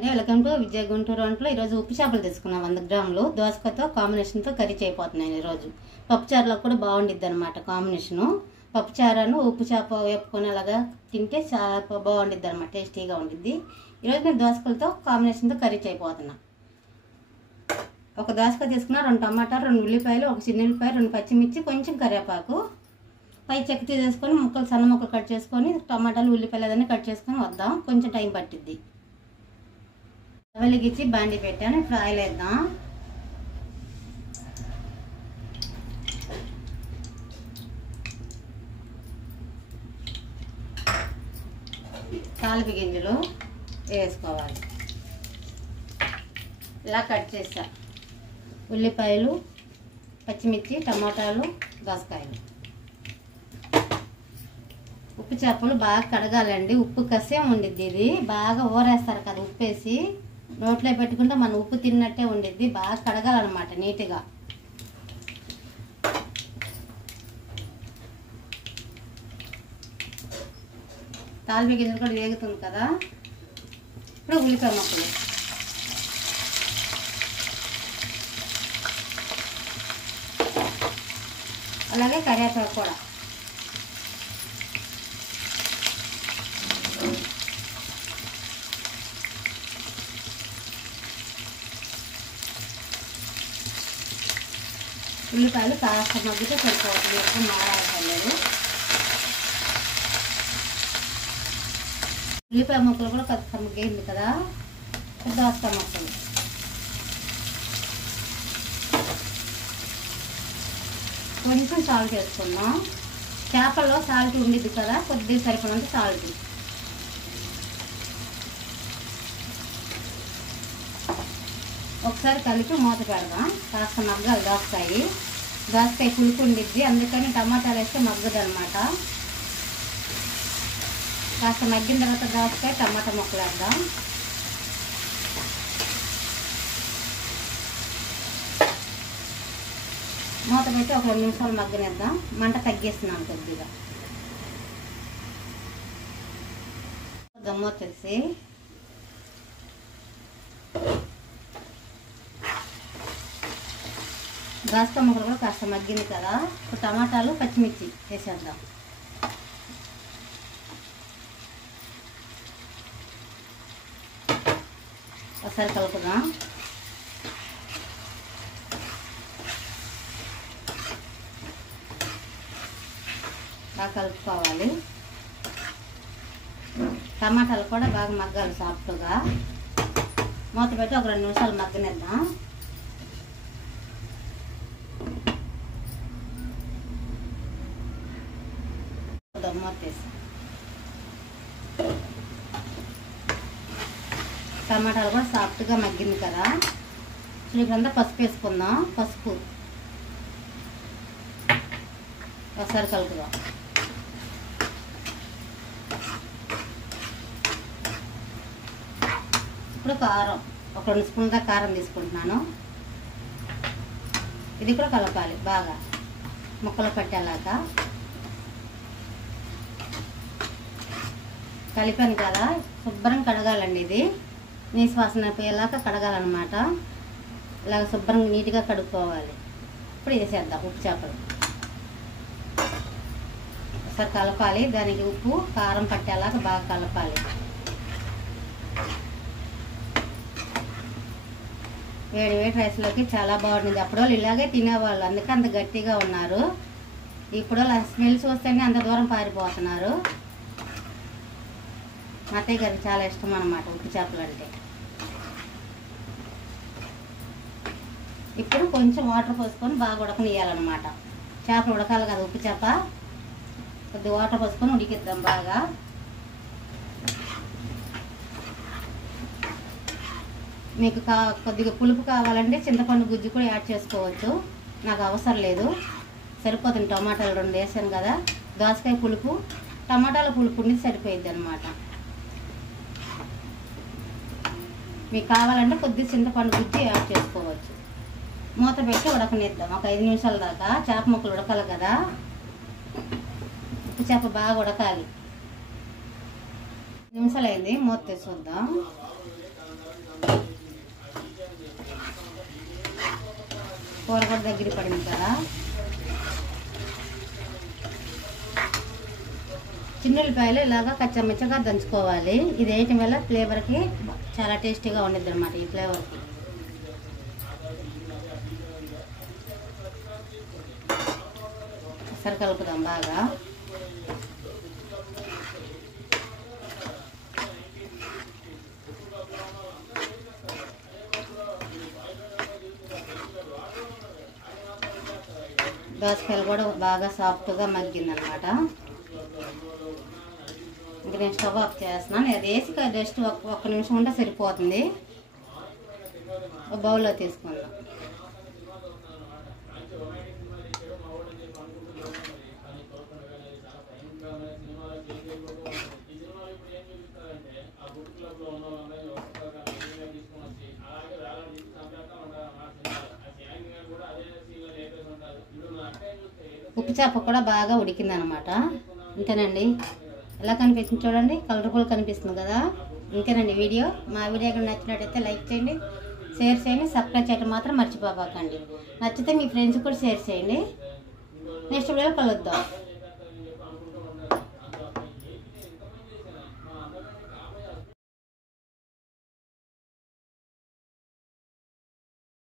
అండి, welcome to విజయ గుంటూరు వంటలు. ఈరోజు ఉప్పు చేపలు తీసుకున్నాం 100 గ్రాములు. దోసకాయతో కాంబినేషన్తో కర్రీ చేయబోతున్నాను ఈరోజు. పప్పుచారులో కూడా బాగుండిద్ది అనమాట కాంబినేషను. పప్పుచారును ఉప్పు చేప వేపుకునేలాగా తింటే చాలా బాగుండిద్ది అనమాట, టేస్టీగా ఉండిద్ది. ఈరోజు నేను దోసకాయలతో కాంబినేషన్తో కర్రీ చేయబోతున్నా. ఒక దోసకాయ తీసుకున్నా, 2 టమాటాలు, 2 ఉల్లిపాయలు, 1 చిన్న ఉల్లిపాయ, 2 పచ్చిమిర్చి, కొంచెం కరివేపాకు, పై చెక్క తీసేసుకొని ముక్కలు సన్న ముక్కలు కట్ చేసుకొని టమాటాలు ఉల్లిపాయలు అదన్నీ కట్ చేసుకొని వద్దాం. కొంచెం టైం పట్టిద్ది. వెలిగించి బాండి పెట్టాను. ఇప్పుడు ఆయిల్ వేద్దాం. తాలింపు గింజలు వేసుకోవాలి. ఇలా కట్ చేసా. ఉల్లిపాయలు, పచ్చిమిర్చి, టమాటాలు, దోసకాయలు. ఉప్పు చేపలు బాగా కడగాలండి. ఉప్పు కసేం ఉండిద్ది. ఇది బాగా ఊరేస్తారు కదా, ఉప్పేసి నోట్లో పెట్టుకుంటే మనం ఉప్పు తిన్నట్టే ఉండిద్ది. బాగా కడగాలన్నమాట నీట్గా. తాలింపు గింజలు కూడా వేగుతుంది కదా. ఇప్పుడు ఉల్లిపాయ ముక్కలు, అలాగే కరివేపాకు కూడా. ఉల్లిపాయలు కాస్త మగ్గితే సరిపోతుంది, ఎక్కువ మారాలి. ఉల్లిపాయ ముక్కలు కూడా కాస్త మగ్గింది కదా. దోసకాయ ముక్కలు, కొంచెం సాల్ట్ వేసుకున్నాం. చేపల్లో సాల్ట్ ఉండిద్ది కదా, కొద్దిగా సరిపడినంత సాల్ట్. ఒకసారి కలిపి మూత పెడదాం. కాస్త మగ్గాలి దోసకాయ పులుపు ఉండిద్ది, అందుకని టమాటాలు వేస్తే మగ్గదు అనమాట. కాస్త మగ్గిన తర్వాత దోసకాయ టమాటా ముక్కలు వేద్దాం. మూత పెట్టి ఒక 2 నిమిషాలు మగ్గనిద్దాం. మంట తగ్గిస్తున్నాం కొద్దిగా. మూత తెసి దోసకాయ ముక్కలు కూడా కాస్త మగ్గింది కదా. ఇప్పుడు టమాటాలు, పచ్చిమిర్చి వేసేద్దాం. ఒకసారి కలుపుదాం. బాగా కలుపుకోవాలి. టమాటాలు కూడా బాగా మగ్గాలి సాఫ్ట్గా. మూత పెట్టి ఒక 2 నిమిషాలు మగ్గనిద్దాం. మూతేసి టమాటాలు కూడా సాఫ్ట్గా మగ్గింది కదా. ఇప్పుడంతా పసుపు వేసుకుందాం. పసుపు ఒకసారి కలుపుదాం. ఇప్పుడు కారం, ఒక 2 స్పూన్ల కారం తీసుకుంటున్నాను. ఇది కూడా కలపాలి బాగా ముక్కలు పట్టేలాగా. కలిపాను కదా, శుభ్రం కడగాలండి. ఇది నీసు వాసన పోయేలాగా కడగాలన్నమాట. ఇలాగ శుభ్రంగా నీట్గా కడుక్కోవాలి. ఇప్పుడు వేసేద్దాం ఉప్పు చేపలు. ఒకసారి కలపాలి. దానికి ఉప్పు కారం పట్టేలాగా బాగా కలపాలి. వేడి వేడి రైస్లోకి చాలా బాగుంటుంది. అప్పుడు వాళ్ళు ఇలాగే తినేవాళ్ళు, అందుకే అంత గట్టిగా ఉన్నారు. ఇప్పుడు స్మెల్ చూస్తేనే అంత దూరం పారిపోతున్నారు. మా అత్తయ్య గారికి చాలా ఇష్టం అన్నమాట ఉప్పు చేపలు అంటే. ఇప్పుడు కొంచెం వాటర్ పోసుకొని బాగా ఉడకనియాలన్నమాట. చేపలు ఉడకాలి కదా, ఉప్పు చేప. కొద్దిగా వాటర్ పోసుకొని ఉడికిద్దాం బాగా. మీకు కొద్దిగా పులుపు కావాలంటే చింతపండు గుజ్జు కూడా యాడ్ చేసుకోవచ్చు. నాకు అవసరం లేదు, సరిపోతుంది. టమాటాలు 2 వేసాను కదా. దోసకాయ పులుపు, టమాటాల పులుపు ఉండి సరిపోయిద్ది అనమాట. మీకు కావాలంటే కొద్దిగా చింతపండు గుజ్జు యాడ్ చేసుకోవచ్చు. మూత పెట్టి ఉడకనిద్దాం ఒక 5 నిమిషాల దాకా. చేప ముక్కలు ఉడకాలి కదా, ఉప్పు చేప బాగా ఉడకాలి. నిమిషాలు అయింది, మూత తీసి చూద్దాం. కూర కూడా దగ్గర పడింది కదా. చిన్నుల్లిపాయలు ఇలాగా కచ్చమెచ్చగా దంచుకోవాలి. ఇది వేయటం వల్ల ఫ్లేవర్కి చాలా టేస్టీగా ఉండిద్ది అనమాట. ఈ ఫ్లేవర్కి ఒకసారి కలుపుదాం బాగా. దోసకాయలు కూడా బాగా సాఫ్ట్గా మగ్గిందనమాట. ఇంక నేను స్టవ్ ఆఫ్ చేస్తున్నాను. అది వేసి జస్ట్ ఒక్క నిమిషం ఉంటే సరిపోతుంది. ఒక బౌల్లో తీసుకుందాం. ఉప్పు చేప కూడా బాగా ఉడికిందనమాట. ఇంతేనండి. ఎలా కనిపిస్తుంది చూడండి, కలర్ఫుల్ కనిపిస్తుంది కదా. ఇంతేనండి వీడియో. మా వీడియో కనుక నచ్చినట్టయితే లైక్ చేయండి, షేర్ చేయండి, సబ్స్క్రైబ్ చేయడం మాత్రం మర్చిపోకండి. నచ్చితే మీ ఫ్రెండ్స్ కూడా షేర్ చేయండి. నెక్స్ట్ వీడియోలో కలుద్దాం.